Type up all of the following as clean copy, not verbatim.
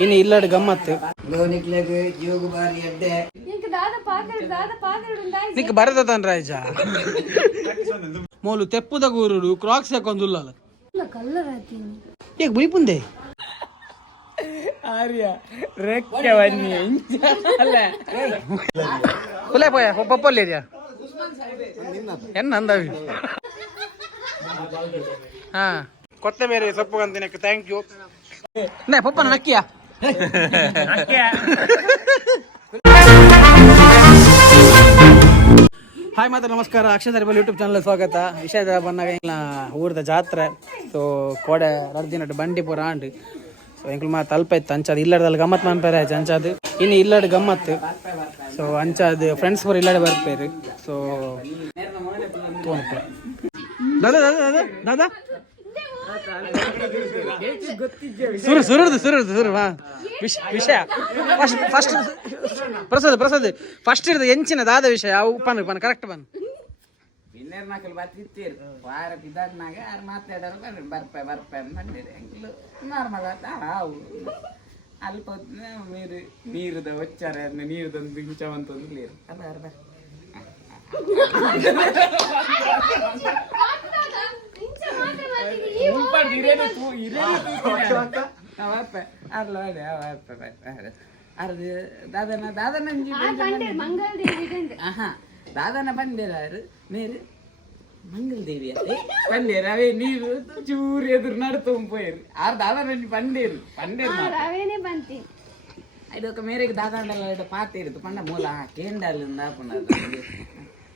ಇನ್ನು ಇಲ್ಲಡ್ ಗಮ್ಮತ್ತು ನಿಕ್ ಬರದನ್ ರಾಜ ಮೋಲು ತೆಪ್ಪುದ ಗೂರುಡು ಕ್ರಾಕ್ಸ್ ಹಾಕೊಂದುಲ್ಲ ಈಗ ಬುಯ್ಪುಂದೆ ಆರ್ಯ ರೆಕ್ಕೆ ಬನ್ನಿ ಕುಲೆ ಪೋಯ ಪಪ್ಪಲ್ಲಿದ್ಯಾ ಎಂದವಿ ಹಾ ಕೊತ್ತಂಬರಿ ಸೊಪ್ಪು ಅಂತೀನಿ ಥ್ಯಾಂಕ್ ಯು ನೇ ಪಪ್ಪನ ನಕ್ಕಿಯಾ ಹಾಯ್ ಮಾತ್ರ ನಮಸ್ಕಾರ ಅಕ್ಷಯ ಸರಿಬಲ್ ಯೂಟ್ಯೂಬ್ ಚಾನಲ್ ಸ್ವಾಗತ ವಿಷಯದ ಬಂದಾಗ ಊರದ ಜಾತ್ರೆ ಸೊ ಕೋಡೆ ರರ್ದಿನಟ್ಟು ಬಂಡಿ ಪೂರ ಆಂಡ್ ಸೊ ಎಂಕ್ಲು ಮಾತು ಅಲ್ಪ ಇತ್ತು ಅಂಚದು ಇಲ್ಲಡದಲ್ಲಿ ಗಮ್ಮತ್ ಮನ್ಪೇರೆ ಆಯ್ತು ಅಂಚದು ಇನ್ನು ಇಲ್ಲಡ್ ಗಮ್ಮತ್ತು ಸೊ ಅಂಚದು ಫ್ರೆಂಡ್ಸ್ ಪೂರ ಇಲ್ಲಡೆ ಬರ್ಪೇರು ಸೊ ದಾದಾ ದಾದಾ ದಾದಾ ದಾದಾ ಸುರು ವಿಷಯ ಫಸ್ಟ್ ಪ್ರಸಾದ್ ಫಸ್ಟ್ ಇರ್ತದೆ ಎಂಚಿನ ದಾದ ವಿಷಯ ಅವು ಪನ್ ಕರೆಕ್ಟ್ ಬನ್ ಇನ್ನೇರ್ ಮಕ್ಕಳು ಬರ್ತಿರ್ತೀರಿ ವಾರ ಬಿದ್ದಾದ್ನಾಗ ಯಾರು ಮಾತಾಡೋರು ಬರ್ಪೆ ಬಂದಿರಿ ನಾರ್ಮಲ್ ಆತ ಅವು ಅಲ್ಪ ನೀರದ ಒಚ್ಚಾರ ನೀರದೊಂದು ಬಿಂಚವಂತಂದು ನೀರು ಅಲ್ಲ ಅರ್ಧ ದಾದನ ಬಂದಿರಾರು ಮೇರೆ ಮಂಗಲ್ ದೇವಿ ಪಂಡೇರು ಅವೇ ನೀರು ಚೂರು ಎದುರು ನಡ್ತು ಪೋಯರು ಆರು ದಾದನ ಪಂಡೇರು ಇದೊಕ್ಕ ಮೇರೆಗೆ ದಾದಾಂಡಲ್ಲ ಪಾತ ಇರುತ್ತು ಪಂಡ ಮೂಲ ಕೇಂಡಲ್ಲಿಂದ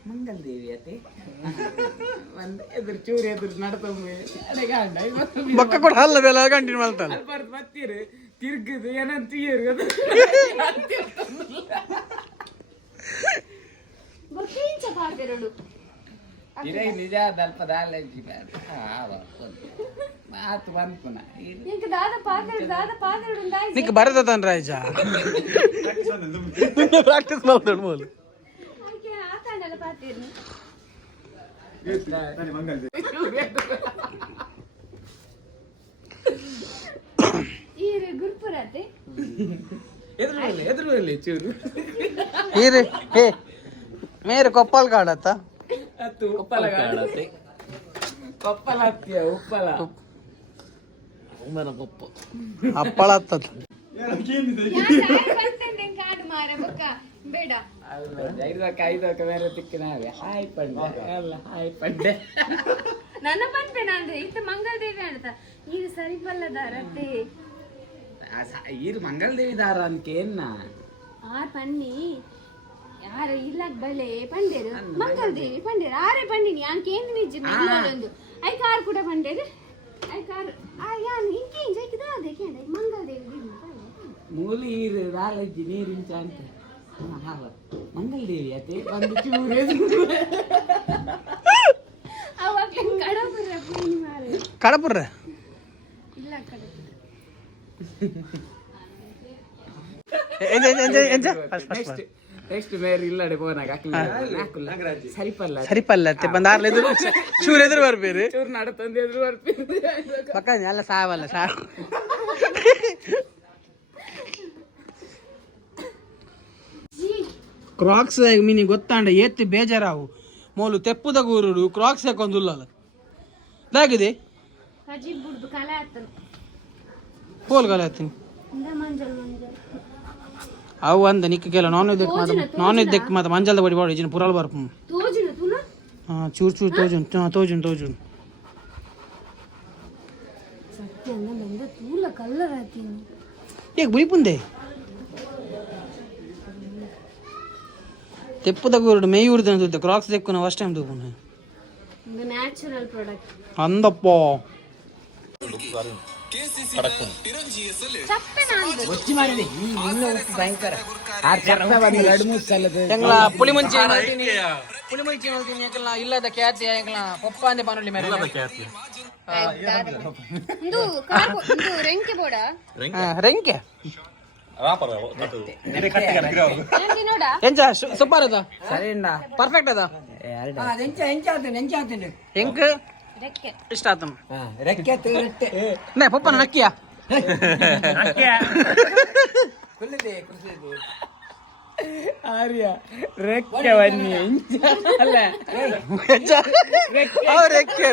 ಮಂಗಲ್ ದೇವಿ ಅತ್ತೆ ಎದುರು ಚೂರು ಎದುರು ನಡ್ತು ಬಕ್ಕ ಕೂಡ ಹಲ್ಲ ಬೇಲ ಕಂಟಿನ್ಯೂ ಮಾಡ್ತಾನೆ ಬತ್ತೀರು ತಿರ್ಗುದು ಏನಂತ ತೀರು ನಿಜ ದಲ್ಪದ ಮಾತು ಬಂದ್ಪುನ ನಿಕ್ ಬರದನ್ ರಾಜ ಪ್ರಾಕ್ಟೀಸ್ ಮಾಡ್ತಾడు ಮೋಲು ಎದುರು ಚೂರು ಮೇರೆ ಕೊಪ್ಪಲ್ ಕಾಡತ್ತ ಉಪ್ಪಲ ಕಾಡತ್ತೆ ಕೊಪ್ಪಲ ಹತ್ತಿಯ ಉಪ್ಪಲ ಅಪ್ಪಳ ಹತ್ತದ ಐದಕ್ಕ ಬೇರೆ ತಿಕ್ಕಿನಾವೆ ಹಾಯ್ ಪಂಡೆ ಅಲ್ಲ ಹಾಯ್ ಪಂಡೆ ನನ್ನ ಪಂಪೆನ ಅಂದ್ರೆ ಇತ್ತ ಮಂಗಲದೇವಿ ಅಂತ ಇದು ಸರಿಪಲ್ಲದ ರತ್ತೆ ಈರು ಮಂಗಲದೇವಿ ದಾರ ಅನ್ಕೇನ್ನ ಆರ್ ಪನ್ನಿ ಯಾರು ಇಲ್ಲಕ್ ಬಲೆ ಪಂಡೇರು ಮಂಗಲದೇವಿ ಪಂಡೇರು ಆರೇ ಪಂಡಿನಿ ಯಾನ್ಕೇನು ನಿಜ ಮೆಲ್ಲೊಂದು ಐ ಕಾರ್ ಕೂಡ ಪಂಡೇರು ಐ ಕಾರ್ ಯಾನ್ ಇಂಕಿ ಜೈಕಿದ ಅದಕ್ಕೆ ಮಂಗಲದೇವಿ ಮೂಲಿ ಈರು ರಾಲಜ್ಜಿ ನೀರಿಂಚ ಅಂತ ಮಂಗಲದೇವಿ ಅತ್ತೆ ಒಂದು ಚೂರು ಕಡಪುರ ಇಲ್ಲ ಕಡಪುರ ನೆಕ್ಸ್ಟ್ ಬೇರೆ ಇಲ್ಲಡೆ போனாங்க ಸರಿಪಲ್ಲತ್ತೆ ಬಂದಾರ್ಲೆ ಎದುರು ಚೂರು ಎದುರು ಬರ್ಬೇರು ಚೂರು ನಡತಂದು ಎದುರು ಬರ್ಬೇರು ಪಕ್ಕ ಎಲ್ಲ ಸಾವಲ್ಲ ಸಾವು ಕ್ರಾಕ್ಸ್ ಮೀನಿ ಗೊತ್ತಾಂಡ ಎತ್ತಿ ಬೇಜಾರಾವು ಮೋಲು ತೆಪ್ಪುದ ಗೂರುಡು ಕ್ರಾಕ್ಸ್ ಹಾಕೊಂದುಲ್ಲ ದಾಗಿದೆ ಪೋಲ್ ಕಲೆ ಹತ್ತೀನಿ ಅವು ಅಂದ ನಿಕ್ಕೆಲ್ಲ ನಾನ್ ವೆಜ್ ಮತ್ತೆ ಮಂಜಲ್ದ ಬಡಿ ಬಾಡಿ ಇಜಿನ ಪುರಾಲ್ ಬರ್ಪ ಚೂರು ಚೂರು ತೋಜುನ್ ಈಗ ಬುಯ್ಪುಂದೆ ತೆಪ್ಪುದ ಗೂರುಡು ಮೇಯೂರ್ದು ಕ್ರಾಕ್ಸ್ ತೆಕ್ಕು ನಾವು ಫಸ್ಟ್ ಟೈಮ್ ತಗೊಂಡು ನ್ಯಾಚುರಲ್ ಪ್ರಾಡಕ್ಟ್ ಅಂದಪ್ಪ ಭಯಂಕರ ಪುಳಿ ಮುಂಚೆ ಇಲ್ಲದ ಖ್ಯಾತಿ ಪಪ್ಪ ಅಂದೆ ಪಾನುಳ್ಳಿ ಮೇಲೆ ರೆಂಕೆ ಎಂಚ ಸೂಪರ್ ಅದ ಪರ್ಫೆಕ್ಟ್ ಅದ ಹೆಂಗ್ ಇಷ್ಟ ಆತನ ನೇ ಪಪ್ಪನ ನಕ್ಕಿಯಾ ಆರ್ಯ ರೆಕ್ಕೆ ಬನ್ನಿ ಅಲ್ಲ ರೆಕ್ಕೆ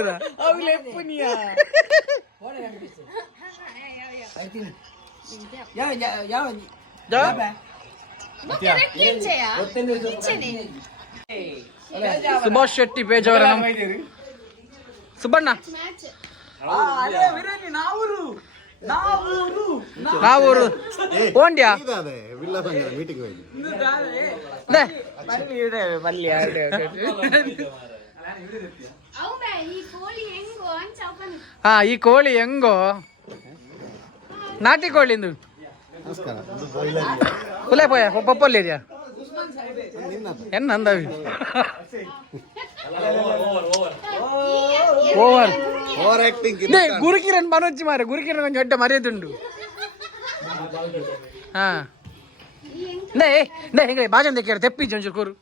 ಅವ್ಲೆ ಪುನಿಯ ಸುಭಾಷ್ ಶೆಟ್ಟಿ ಪೇಜಾವರ ಸುಬ್ಬಣ್ಣ ನಾವೂರು ಓಂಡ್ಯಾ ಮೀಟಿಂಗ್ ಹಾ ಈ ಕೋಳಿ ಹೆಂಗೋ ನಾಟಿ ಕೋಳಿಂದು ನಮಸ್ಕಾರ ಕುಲೆ ಪೋಯ ಪಪ್ಪಲ್ಲಿ ಇದೆಯಾ ಎನ್ನ ಅಂದವಿ ಓವರ್ ಓವರ್ ಆಕ್ಟಿಂಗ್ ಗುರುಕಿರಣ್ ಬನೊಚ್ಚಿ ಮಾರೆ ಗುರುಕಿರಣ್ ಕೊಂಚ ಹೊಟ್ಟೆ ಮರೆಯದುಂಡು ಹಾ ನೇ ನೇ ಹೆಂಗೆ ಬಾಜಂದೆ ಕೇಳಿ ತೆಪ್ಪಿಜ್ ಒಂಚೂರು ಕೂರು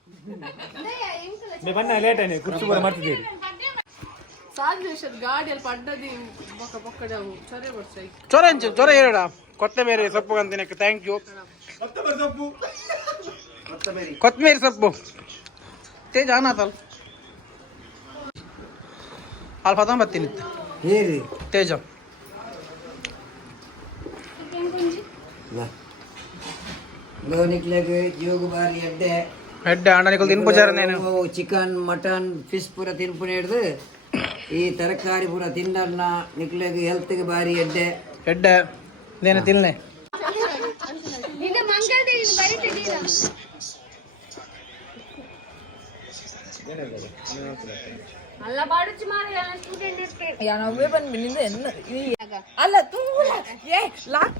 ಗಾಡಿಯಲ್ಲಿ ಪಡ್ಡದಿ ಬೊಕ್ಕ ಬೊಕ್ಕಡೆ ಚೊರೆ ಬರ್ಸೈ ಚೊರ ಹಂಚು ಚೊರ ಹೇಳ ಕೊತ್ತಂಬರಿ ಸೊಪ್ಪು ಅಂತಿನಕ್ಕೆ ಥ್ಯಾಂಕ್ ಯು ಕೊತ್ತಂಬರಿ ಸೊಪ್ಪು ತೇಜ ಅನಾಥಲ್ ಅಲ್ಲಿ ಪದ ಬರ್ತೀನಿ ತೇಜ ಗೌನಿಕ್ಲೆಗ್ ಜೋಗು ಬಾರಿ ಎಡ್ಡೆ ಹೆಡ್ಡೆ ಅಣ್ಣ ನಿಕಲ್ ತಿನ್ಪುಜಾರ ನೇನು ಚಿಕನ್ ಮಟನ್ ಫಿಶ್ ಪೂರ ತಿನ್ಪುನ ಹಿಡ್ದು ಈ ತರಕಾರಿ ಪೂರ ತಿಂಡನ್ನ ನಿಕ್ಲೆಗ್ ಹೆಲ್ತ್ಗೆ ಬಾರಿ ಎಡ್ಡೆ ಹೆಡ್ಡೆ ನೇನು ತಿನ್ನೆ ನಿನ್ನ ಮಂಗಳದೇವಿ ಬರೀತಿದ್ದೀರಾ ಅಲ್ಲ ಬಾಡುಚ್ಚಿ ಮಾರ ಸ್ಟೂಡೆಂಟ್ ಇರ್ತಾರೆ ಯಾನೊಬ್ಬೇ ಬಂದ್ಬಿಟ್ಟಿಂದ ಅಲ್ಲ ತೂ ಏ ಲಾಕ್